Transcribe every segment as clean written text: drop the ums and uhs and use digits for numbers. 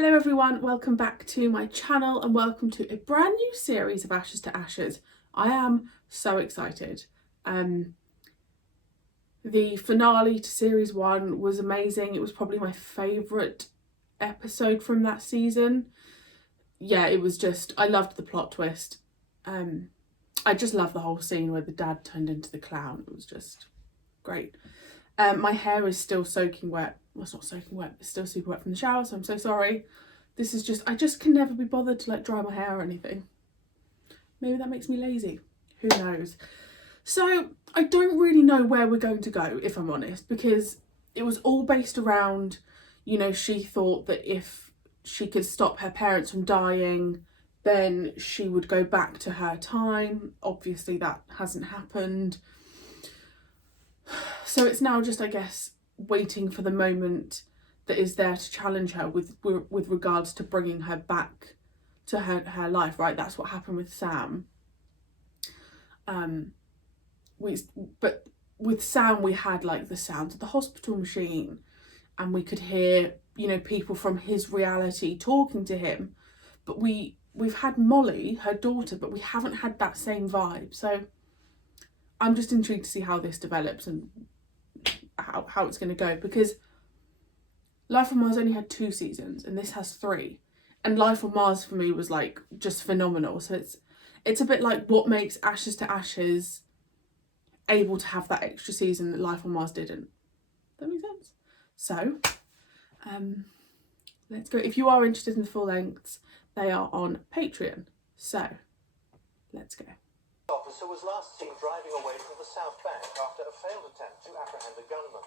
Hello everyone, welcome back to my channel and welcome to a brand new series of Ashes to Ashes. I am so excited. The finale to series 1 was amazing. It was probably my favourite episode from that season. Yeah, it was just, I loved the plot twist. I just love the whole scene where the dad turned into the clown. It was just great. My hair is still soaking wet. Well, it's not soaking wet, it's still super wet from the shower, so I'm so sorry. This is just, I just can never be bothered to like dry my hair or anything. Maybe that makes me lazy. Who knows? So I don't really know where we're going to go, if I'm honest, because it was all based around, you know, she thought that if she could stop her parents from dying, then she would go back to her time. Obviously that hasn't happened. So it's now just, I guess, waiting for the moment that is there to challenge her with regards to bringing her back to her life, right? That's what happened with Sam. But with Sam we had like the sounds of the hospital machine, and we could hear, you know, people from his reality talking to him. But we've had Molly, her daughter, but we haven't had that same vibe. So I'm just intrigued to see how this develops and how it's going to go, because Life on Mars only had 2 seasons and this has 3, and Life on Mars for me was like just phenomenal. So it's a bit like what makes Ashes to Ashes able to have that extra season that Life on Mars didn't. Does that make sense? So let's go. If you are interested in the full lengths, they are on Patreon. So let's go. The officer was last seen driving away from the South Bank after a failed attempt to apprehend the gunman.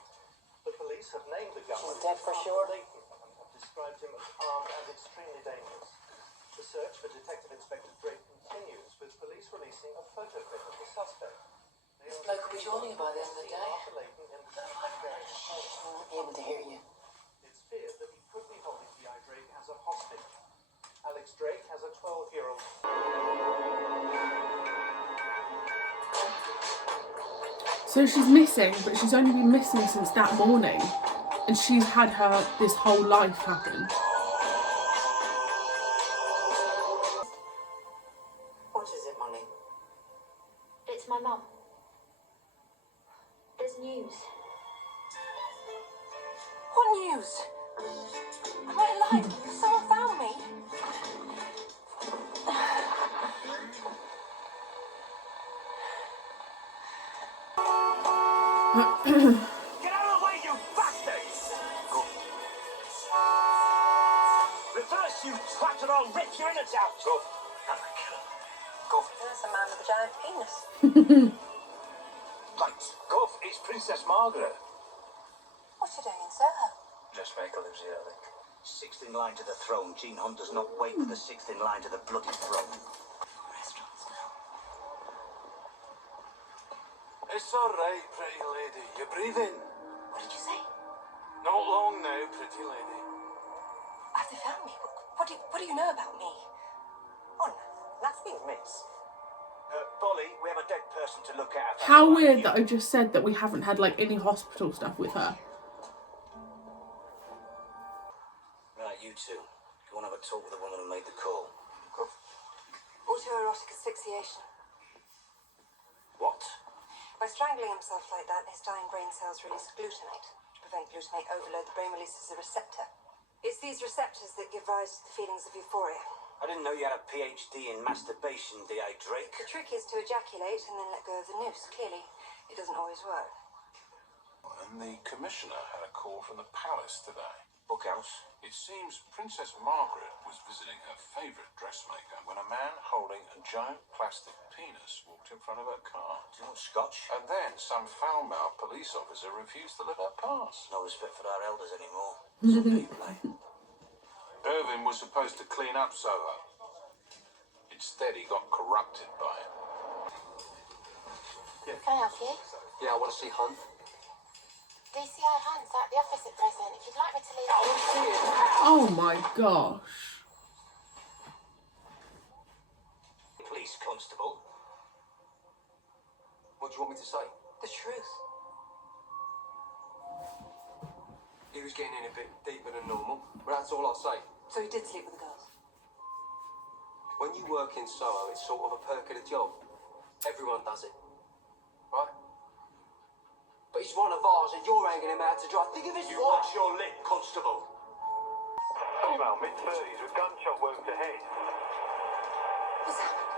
The police have named the gunman. She's dead for sure. And have described him as armed and extremely dangerous. The search for Detective Inspector Drake continues, with police releasing a photo clip of the suspect. This bloke will be joining you by the end of the day. I won't be able to hear you. It's feared that he could be holding V.I. Drake as a hostage. Alex Drake has a 12-year-old. So she's missing, but she's only been missing since that morning, and she's had her this whole life happen. What is it, Molly? It's my mum. There's news. What news? Am I alive? Someone found me. Get out of the way, you bastards! Go. Reverse, you twat, or I'll rip your innards out! Go. I'm a killer. Go. There's a man with a giant penis. Right, go. It's Princess Margaret. What you doing, sir? Dressmaker lives here, I think. 6th in line to the throne. Gene Hunt does not wait for the 6th in line to the bloody throne. Restaurants now. It's all right, pretty lady. You're breathing. What did you say? Not long now, pretty lady. Have they found me? What do you know about me? Oh, nothing, miss. Bolly, we have a dead person to look at. How weird that I just said that we haven't had like any hospital stuff with her. Right, you two. You want to have a talk with the woman who made the call? Go. Autoerotic asphyxiation. What? By strangling himself like that, his dying brain cells release glutamate. To prevent glutamate overload, the brain releases a receptor. It's these receptors that give rise to the feelings of euphoria. I didn't know you had a PhD in masturbation, D.I. Drake. The trick is to ejaculate and then let go of the noose. Clearly, it doesn't always work. And the commissioner had a call from the palace today. Bookhouse. It seems Princess Margaret was visiting her favourite dressmaker when a man holding a giant plastic penis walked in front of her car. Do you want scotch? And then some foul-mouthed police officer refused to let her pass. No respect for our elders anymore. Some people, eh? Irving was supposed to clean up Soho. Instead, he got corrupted by it. Can I help you? Yeah, I want to see Hunt. DCI Hunt's at the office at present. If you'd like me to leave... I want to see him. Oh my gosh. Police constable. What do you want me to say? The truth. He was getting in a bit deeper than normal, but that's all I'll say. So he did sleep with the girls? When you work in Soho, it's sort of a perk of the job. Everyone does it, right? But he's one of ours, and you're hanging him out to dry. Think of his You wife. watch your lip, constable. Female, mid-30s with gunshot wound to head. What's happened?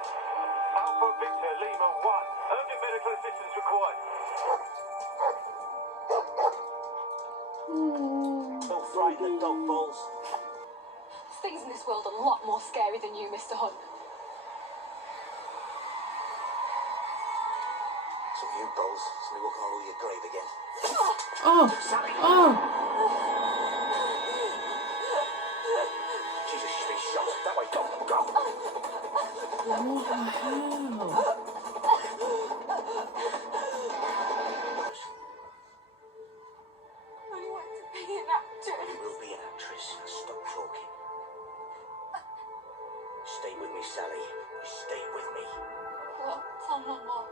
Alpha Victor Lima 1. Urgent medical assistance required. Don't frighten the dog balls. There's things in this world a lot more scary than you, Mr. Hunt. So you balls, so we walk all over your grave again. Oh, oh, Jesus, she's been shot. That way, go. what the hell? I want to be an actor. You will be an actress. Stop talking. Stay with me, Sally. You stay with me. Well, tell no more.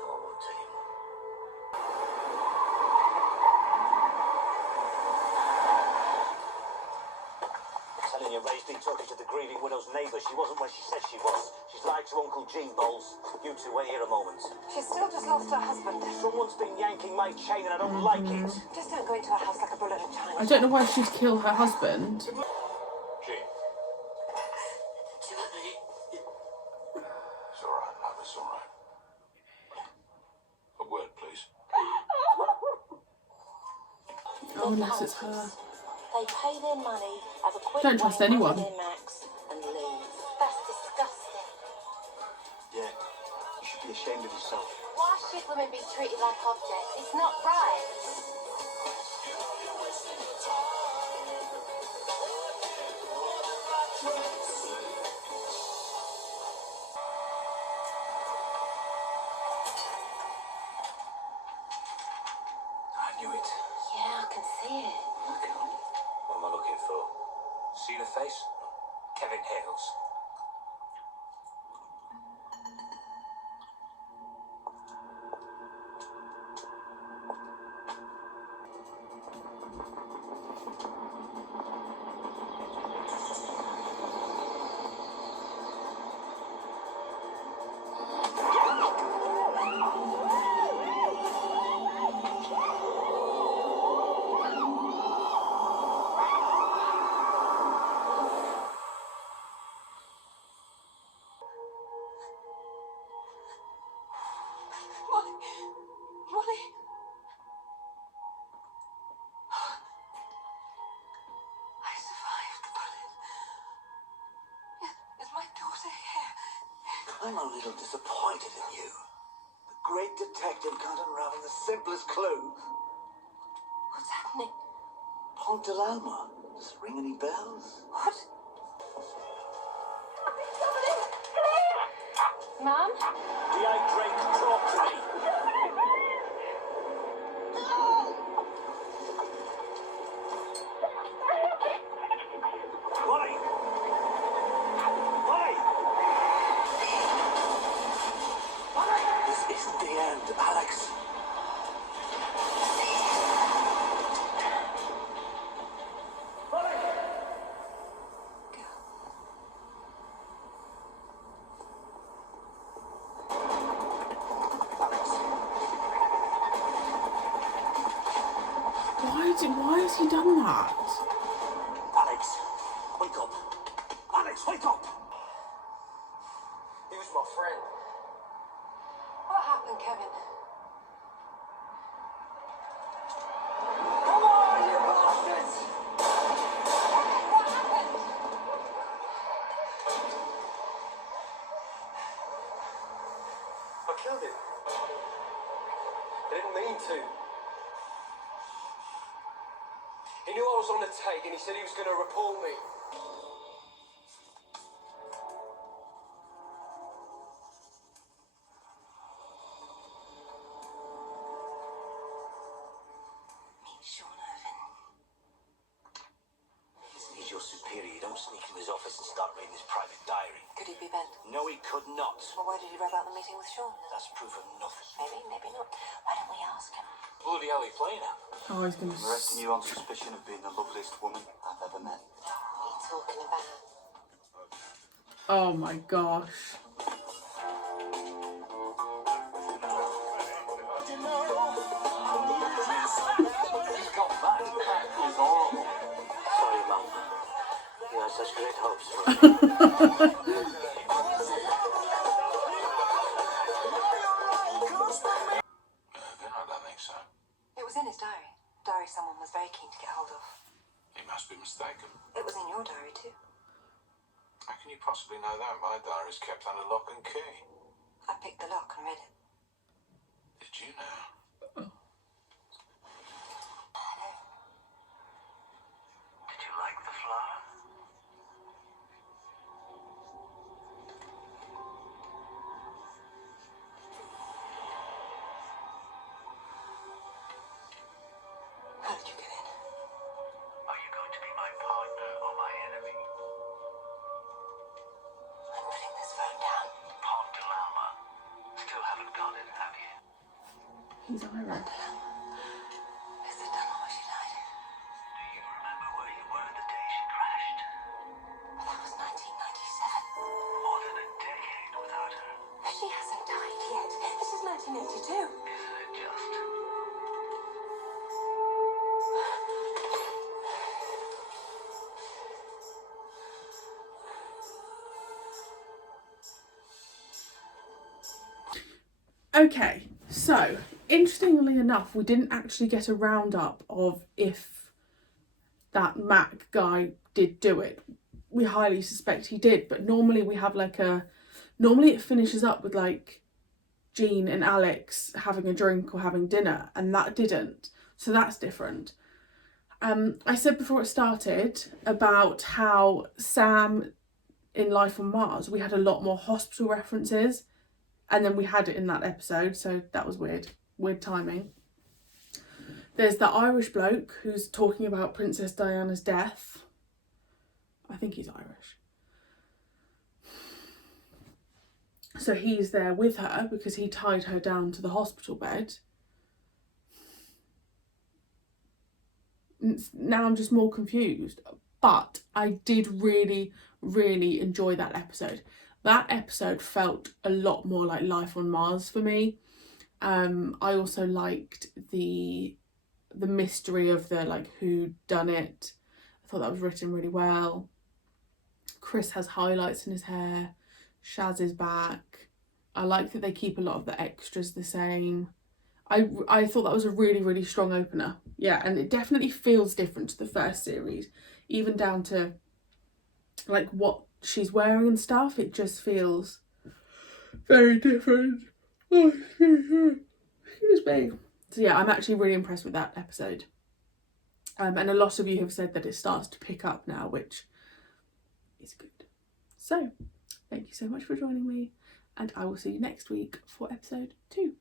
No, I won't tell you more. Telling you, Ray's been talking to the grieving widow's neighbour. She wasn't when she said she was. She's lied to Uncle Gene, Bowles. You two wait here a moment. She's still just lost her husband. Someone's been yanking my chain and I don't like it. Just don't go into a house like a bullet in China. I don't know why she'd kill her husband. Gene. It's all right, love. It's all right. A word, please. Oh, unless it's her. They pay their money, have a quick Don't trust wank anyone. over their max, and leave. That's disgusting. Yeah, you should be ashamed of yourself. Why should women be treated like objects? It's not right. I knew it. Yeah, I can see it. Okay. What am I looking for? See the face? Kevin Hales. Molly. I survived the bullet. Is my daughter here? I'm a little disappointed in you. The great detective can't unravel the simplest clue. What's happening? Pont de l'Alma. Does it ring any bells? What? Mum? Dehydrate, talk to me. Molly! Molly! This isn't the end, Alex. Why has he done that? Alex, wake up. Alex, wake up. He was my friend. What happened, Kevin? Come on, you bastards! What happened? I killed him. I didn't mean to. He knew I was on the take and he said he was going to report me. Meet Sean Irvin. He's your superior. You don't sneak into his office and start reading his private diary. Could he be bent? No, he could not. Well, why did he rub out the meeting with Sean? That's proof of nothing. Maybe, maybe not. Why don't we ask him? Bloody hell, he playing at? Oh, he's gonna. I'm arresting you on suspicion of being the loveliest woman I've ever met. What are you talking about? Oh my gosh. He's got back. That is horrible. Sorry, Mum. You had such great hopes for me. I don't think so. It was in his diary. Diary someone was very keen to get hold of. He must be mistaken. It was in your diary too. How can you possibly know that? My diary's kept under lock and key. I picked the lock and read it. Did you now? Did you like the flower? How did you get in? Are you going to be my partner or my enemy? I'm putting this phone down. Pont de Lama. Still haven't got it, have you? He's Irish. Is it done or she died? Do you remember where you were the day she crashed? Well, that was 1997. More than a decade without her. She hasn't died yet. This is 1982. Isn't it just? Okay, so interestingly enough, we didn't actually get a roundup of if that Mac guy did do it. We highly suspect he did, but normally we have like normally it finishes up with like Jean and Alex having a drink or having dinner, and that didn't. So that's different. I said before it started about how Sam in Life on Mars, we had a lot more hospital references, and then we had it in that episode, so that was weird timing. There's the Irish bloke who's talking about Princess Diana's death. I think he's Irish. So he's there with her because he tied her down to the hospital bed. Now I'm just more confused. But I did really, really enjoy that episode. That episode felt a lot more like Life on Mars for me. I also liked the mystery of the like who done it. I thought that was written really well. Chris has highlights in his hair. Shaz is back. I like that they keep a lot of the extras the same. I thought that was a really, really strong opener. Yeah, and it definitely feels different to the first series. Even down to like what she's wearing and stuff. It just feels very different. Oh, excuse me. So yeah, I'm actually really impressed with that episode. And a lot of you have said that it starts to pick up now, which is good. So, thank you so much for joining me, and I will see you next week for episode 2.